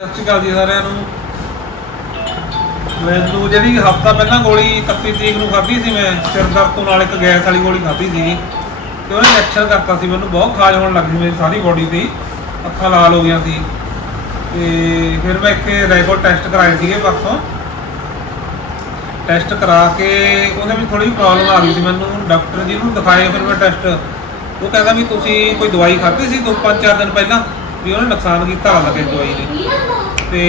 ਸਤਿ ਸ਼੍ਰੀ ਅਕਾਲ ਜੀ ਸਾਰਿਆਂ ਨੂੰ। ਮੈਨੂੰ ਜਿਹੜੀ ਹਫਤਾ ਪਹਿਲਾਂ ਗੋਲੀ 31 ਤਰੀਕ ਨੂੰ ਖਾਧੀ ਸੀ ਮੈਂ ਸਿਰ ਦਰਦ ਤੋਂ ਨਾਲ ਇੱਕ ਗੈਸ ਵਾਲੀ ਗੋਲੀ ਖਾਧੀ ਸੀ। ਤੇ ਉਹਨੇ ਇੰਜੈਕਸ਼ਨ ਕਰਤਾ ਸੀ ਮੈਨੂੰ, ਬਹੁਤ ਖਾਜ ਹੋਣ ਲੱਗ ਗਈ ਮੇਰੀ ਸਾਰੀ ਬੋਡੀ ਤੇ। ਅੱਖਾਂ ਲਾਲ ਹੋ ਗਈਆਂ ਸੀ। ਤੇ ਫਿਰ ਮੈਂ ਇੱਕ ਰੈਗੂਲਰ ਟੈਸਟ ਕਰਾਏ ਸੀਗੇ ਪਰਸੋਂ। ਟੈਸਟ ਕਰਾ ਕੇ ਉਹਦੇ ਵਿੱਚ ਥੋੜੀ ਪ੍ਰੋਬਲਮ ਆ ਗਈ ਸੀ ਮੈਨੂੰ। ਡਾਕਟਰ ਜੀ ਨੂੰ ਦਿਖਾਏ ਫਿਰ ਮੈਂ ਟੈਸਟ ਉਹ ਕਹਿੰਦਾ ਵੀ ਤੁਸੀਂ ਕੋਈ ਦਵਾਈ ਖਾਧੀ ਸੀ ਦੋ, ਪੰਜ, ਚਾਰ ਦਿਨ ਪਹਿਲਾਂ? ਵੀ ਉਹਨੇ ਨੁਕਸਾਨ ਕੀਤਾ ਹਾਲ ਲੱਗੇ ਦਵਾਈ ਨੇ। ਤੇ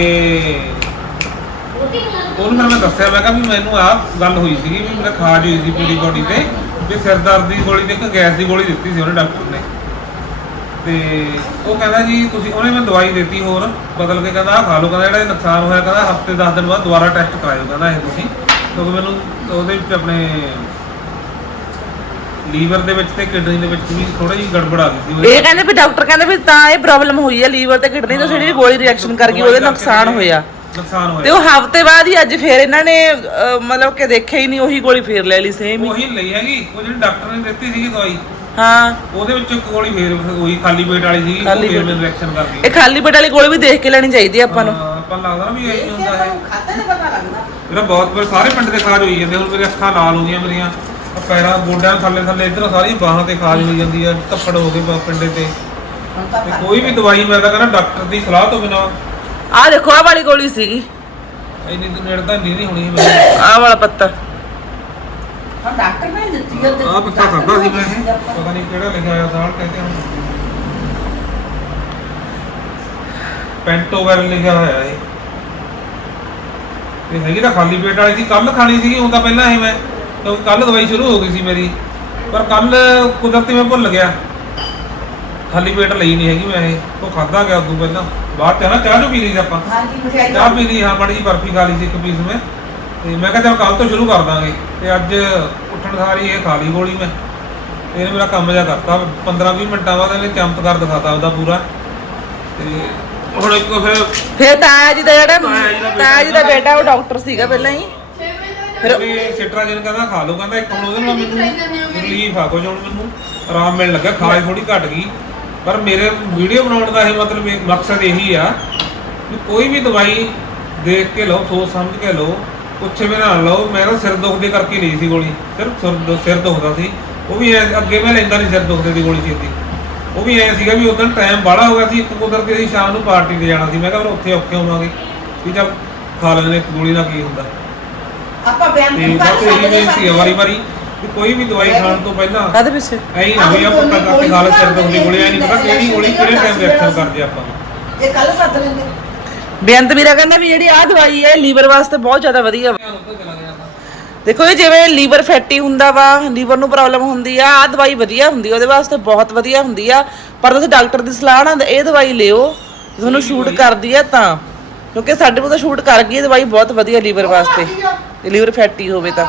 ਉਹਨੂੰ ਫਿਰ ਮੈਂ ਦੱਸਿਆ, ਮੈਂ ਕਿਹਾ ਵੀ ਮੈਨੂੰ ਆਹ ਗੱਲ ਹੋਈ ਸੀਗੀ ਵੀ ਮੇਰੇ ਖਾਜ ਹੋਈ ਸੀ ਪੂਰੀ ਬੋਡੀ ਤੇ, ਵੀ ਸਿਰ ਦਰਦ ਦੀ ਗੋਲੀ ਤੇ ਇੱਕ ਗੈਸ ਦੀ ਗੋਲੀ ਦਿੱਤੀ ਸੀ ਉਹਨੇ ਡਾਕਟਰ ਨੇ। ਤੇ ਉਹ ਕਹਿੰਦਾ ਜੀ, ਤੁਸੀਂ ਉਹਨੇ ਮੈਨੂੰ ਦਵਾਈ ਦਿੱਤੀ ਹੋਰ, ਬਦਲ ਕੇ ਕਹਿੰਦਾ ਆਹ ਖਾ ਲਓ, ਕਹਿੰਦਾ ਜਿਹੜਾ ਇਹ ਨੁਕਸਾਨ ਹੋਇਆ, ਕਹਿੰਦਾ ਹਫ਼ਤੇ 10 ਦਿਨ ਬਾਅਦ ਦੁਬਾਰਾ ਟੈਸਟ ਕਰਾਇਓ, ਕਹਿੰਦਾ ਇਹ ਤੁਸੀਂ। ਕਿਉਂਕਿ ਮੈਨੂੰ ਉਹਦੇ ਵਿੱਚ ਆਪਣੇ ਲੀਵਰ ਦੇ ਵਿੱਚ ਤੇ ਕਿਡਨੀ ਦੇ ਵਿੱਚ ਵੀ ਥੋੜਾ ਜਿਹੀ ਗੜਬੜ ਆ ਗਈ ਸੀ ਉਹਦੇ ਇਹ ਕਹਿੰਦੇ ਵੀ ਡਾਕਟਰ ਕਹਿੰਦੇ ਵੀ ਤਾਂ ਇਹ ਪ੍ਰੋਬਲਮ ਹੋਈ ਹੈ ਲੀਵਰ ਤੇ ਕਿਡਨੀ ਤੋਂ ਜਿਹੜੀ ਗੋਲੀ ਰਿਐਕਸ਼ਨ ਕਰ ਗਈ ਉਹਦੇ ਨੁਕਸਾਨ ਹੋਇਆ। ਨੁਕਸਾਨ ਤੇ ਹੋਇਆ ਉਹ ਹਫ਼ਤੇ ਬਾਅਦ ਹੀ ਅੱਜ ਫੇਰ ਇਹਨਾਂ ਨੇ ਅਹ, ਮਤਲਬ ਕਿ ਦੇਖਿਆ ਹੀ ਨਹੀਂ ਉਹੀ ਗੋਲੀ ਫੇਰ ਲੈ ਲਈ ਸੇਮ ਹੀ। ਉਹੀ ਲਈ ਹੈਗੀ ਉਹ ਜਿਹੜੀ ਡਾਕਟਰ ਨੇ ਦਿੱਤੀ ਸੀਗੀ ਦਵਾਈ ਹਾਂ। ਉਹਦੇ ਵਿੱਚ ਇੱਕ ਗੋਲੀ ਫੇਰ ਉਹੀ ਖਾਲੀ ਪੇਟ ਵਾਲੀ ਸੀਗੀ ਉਹ ਖਾਲੀ ਫੇਰ ਰਿਐਕਸ਼ਨ ਕਰ ਗਈ। ਇਹ ਖਾਲੀ ਪੇਟ ਵਾਲੀ ਗੋਲੀ ਵੀ ਦੇਖ ਕੇ ਲੈਣੀ ਚਾਹੀਦੀ ਹੈ ਆਪਾਂ ਨੂੰ। ਹਾਂ, ਆਪਾਂ ਨੂੰ ਲੱਗਦਾ ਨਾ ਵੀ ਇਹੀ ਹੁੰਦਾ ਹੈ। ਖਾਤੇ ਨੇ ਪਤਾ ਲੱਗਦਾ। ਮੇਰਾ ਬਹੁਤ ਵਾਰ ਸਾਰੇ ਪਿੰਡ ਦੇ ਖਾਜ ਹੋਈ ਜਾਂਦੇ ਹੁਣ ਮੇਰੀ ਅੱਖਾਂ ਲਾਲ ਹੋ ਗਈਆਂ ਮੇਰੀਆਂ। ਆਹ ਪੈਰਾਂ ਗੋਡਿਆਂ ਥੱਲੇ ਥੱਲੇ ਇਧਰ ਸਾਰੀ ਬਾਹਾਂ ਤੇ ਖਾਜ ਹੋਈ ਜਾਂਦੀ ਆ ਧੱਫੜ ਹੋ ਗਏ ਪ- ਪਿੰਡੇ ਤੇ। ਹੁਣ ਤਾਂ ਤੇ ਕੋਈ ਵੀ ਦਵਾਈ ਮੈਂ ਤਾਂ ਕਹਿੰਦਾ ਡਾਕਟਰ ਦੀ ਸਲਾਹ ਤੋਂ ਬਿਨਾ। ਆਹ ਦੇਖੋ ਆਹ ਵਾਲੀ ਗੋਲੀ ਸੀਗੀ। ਇੰਨੀ ਤਾਂ ਨੇੜੇ ਤਾਂ ਨਹੀਂ ਹੋਣੀ ਸੀ ਵਾਲਾ ਪੱਤਾ ਹੁਣ ਡਾਕਟਰ ਨੇ ਦਿੱਤੀ ਹੈ ਤੇ ਆਹ ਪੱਤਾ ਖਾਦਾ ਸੀ ਮੈਂ। ਪਤਾ ਨਹੀਂ ਕਿਹੜਾ ਲਿਖਿਆ ਹੋਇਆ ਸਾਲ ਕਹਿੰਦੇ ਹੁਣ। ਪੈਂਟੋਵੈਲ ਲਿਖਿਆ ਹੋਇਆ ਇਹ। ਇਹ ਹੈਗੀ ਤਾਂ ਖਾਲੀ ਪੇਟ ਵਾਲੀ ਸੀ ਕੱਲ ਖਾਣੀ ਸੀਗੀ ਹੁਣ ਤਾਂ ਪਹਿਲਾਂ ਇਹ ਮੈਂ। ਕਿਉਂਕਿ ਕੱਲ ਦਵਾਈ ਸ਼ੁਰੂ ਹੋ ਗਈ ਸੀ ਮੇਰੀ ਪਰ ਕੱਲ ਕੁਦਰਤੀ ਮੈਂ ਭੁੱਲ ਗਿਆ। ਖਾਲੀ ਪੇਟ ਲਈ ਨਹੀਂ ਹੈਗੀ ਮੈਂ ਇਹ ਉਹ ਖਾਦਾ ਗਿਆ ਉਦੋਂ ਪਹਿਲਾਂ ਬਾਅਦ ਚ ਨਾ ਚਾਹ ਜੋ ਪੀ ਲਈ ਸੀ ਆਪਾਂ। ਹਾਂਜੀ ਮਠਿਆਈ ਚਾਹ ਪੀ ਲਈ ਹਾਂ ਮਾੜੀ ਜੀ ਬਰਫੀ ਖਾ ਲਈ ਸੀ ਇੱਕ ਪੀਸ ਮੈਂ। ਤੇ ਮੈਂ ਕਿਹਾ ਚੱਲ ਕੱਲ ਤੋਂ ਸ਼ੁਰੂ ਕਰ ਦਾਂਗੇ। ਤੇ ਅੱਜ ਉੱਠਣ ਸਾਰੀ ਇਹ ਖਾ ਲਈ ਗੋਲੀ ਮੈਂ। ਤੇ ਇਹਨੇ ਮੇਰਾ ਕੰਮ ਜਿਹਾ ਕਰਤਾ 15 20 ਮਿੰਟਾਂ ਬਾਅਦ ਇਹਨੇ ਚਮਤਕਾਰ ਦਿਖਾਤਾ ਉਹਦਾ ਪੂਰਾ। ਤੇ ਹੁਣ ਇੱਕ ਫਿਰ ਫਿਰ ਤਾਇਆ ਜੀ ਦਾ ਜਿਹੜਾ ਜੀ ਤਾਇਆ ਜੀ ਦਾ ਬੇਟਾ ਉਹ ਡਾਕਟਰ ਸੀਗਾ ਪਹਿਲਾਂ ਹੀ। ਫਿਰ ਵੀ ਸਿਟਰਾਜਨ ਕਹਿੰਦਾ ਖਾ ਲਓ, ਕਹਿੰਦਾ ਇੱਕ ਹੁਣ ਉਹਦੇ ਨਾਲ ਮੈਨੂੰ ਰਿਲੀਫ ਆ, ਕੁਝ ਹੁਣ ਮੈਨੂੰ ਆਰਾਮ ਮਿਲਣ ਲੱਗਾ ਖਾਜ ਥੋੜੀ ਘਟ ਗਈ। ਪਰ ਮੇਰੇ ਵੀਡੀਓ ਬਣਾਉਣ ਦਾ ਇਹ ਮਤਲਬ ਇਹ ਮਕਸਦ ਇਹੀ ਆ ਵੀ ਕੋਈ ਵੀ ਦਵਾਈ ਦੇਖ ਕੇ ਲਓ, ਸੋਚ ਸਮਝ ਕੇ ਲਓ ਪੁੱਛੇ ਬਿਨਾਂ ਨਾ ਲਓ, ਮੈਂ ਤਾਂ ਸਿਰ ਦੁਖਦੇ ਕਰਕੇ ਲਈ ਸੀ ਗੋਲੀ, ਸਿਰਫ ਸਿਰ ਦੁ- ਸਿਰ ਦੁਖਦਾ ਸੀ। ਉਹ ਵੀ ਐਂ- ਅੱਗੇ ਮੈਂ ਲੈਂਦਾ ਨਹੀਂ ਸਿਰ ਦੁਖਦੇ ਦੀ ਗੋਲੀ ਛੇਤੀ। ਉਹ ਵੀ ਐ ਸੀਗਾ ਵੀ ਉਦੋਂ ਟਾਈਮ ਬਾਹਲਾ ਹੋ ਗਿਆ ਸੀ, ਇੱਕ ਕੁਦਰਤੀ ਦੀ ਸ਼ਾਮ ਨੂੰ ਪਾਰਟੀ ਤੇ ਜਾਣਾ ਸੀ। ਮੈਂ ਕਿਹਾ ਫਿਰ ਉੱਥੇ ਔਖੇ ਹੋਵਾਂਗੇ, ਵੀ ਚੱਲ ਖਾ ਲੈਂਦੇ ਗੋਲੀ ਨਾਲ ਕੀ ਹੁੰਦਾ। ਆਪਾਂ ਬਿਆਨ ਤੇ ਨਹੀਂ ਕਰ ਬਸ ਇਹੀ ਸਕਦੇ ਬੇਨਤੀ ਹੈ ਵਾਰੀ ਵਾਰੀ ਵੀ ਕੋਈ ਵੀ ਦਵਾਈ ਖਾਣ ਤੋਂ ਪਹਿਲਾਂ ਕਾਹਦੇ ਪਿੱਛੇ ਐਂ ਹੀ ਨਾ ਵੀ ਆਪਾਂ ਪਤਾ ਕਰਕੇ ਖਾ ਲੈ ਸਿਰ ਦੁਖਦੀ ਗੋਲੀ ਐ ਨਹੀਂ ਪਤਾ ਕਿਹੜੀ ਗੋਲੀ ਕਿਹੜੇ ਟਾਈਮ ਰਿਐਕਸ਼ਨ ਕਰਦੇ ਆਪਾਂ ਨੂੰ। ਜੇ ਕੱਲ ਸੱਦ ਲੈਂਦੇ ਬੇਅੰਤ ਵੀਰਾ ਕਹਿੰਦਾ ਵੀ ਜਿਹੜੀ ਆਹ ਦਵਾਈ ਹੈ ਲੀਵਰ ਵਾਸਤੇ ਬਹੁਤ ਜ਼ਿਆਦਾ ਵਧੀਆ ਵਾ। ਦੇਖੋ ਇਹ ਜਿਵੇਂ ਲੀਵਰ ਫੈਟੀ ਹੁੰਦਾ ਵਾ ਲੀਵਰ ਨੂੰ ਪ੍ਰੋਬਲਮ ਹੁੰਦੀ ਆ ਆਹ ਦਵਾਈ ਵਧੀਆ ਹੁੰਦੀ ਆ ਉਹਦੇ ਵਾਸਤੇ ਬਹੁਤ ਵਧੀਆ ਹੁੰਦੀ ਆ ਪਰ ਤੁਸੀਂ ਡਾਕਟਰ ਦੀ ਸਲਾਹ ਨਾਲ ਇਹ ਦਵਾਈ ਲਿਓ ਜੇ ਤੁਹਾਨੂੰ ਸ਼ੂਟ ਕਰਦੀ ਆ ਤਾਂ ਕਿਉਂਕਿ ਸਾਡੇ ਕੋਲ ਤਾਂ ਸ਼ੂਟ ਕਰ ਗਈ ਇਹ ਦਵਾਈ ਬਹੁਤ ਵਧੀਆ ਲੀਵਰ ਵਾਸਤੇ ਤੇ ਲੀਵਰ ਫੈਟੀ ਹੋਵੇ ਤਾਂ।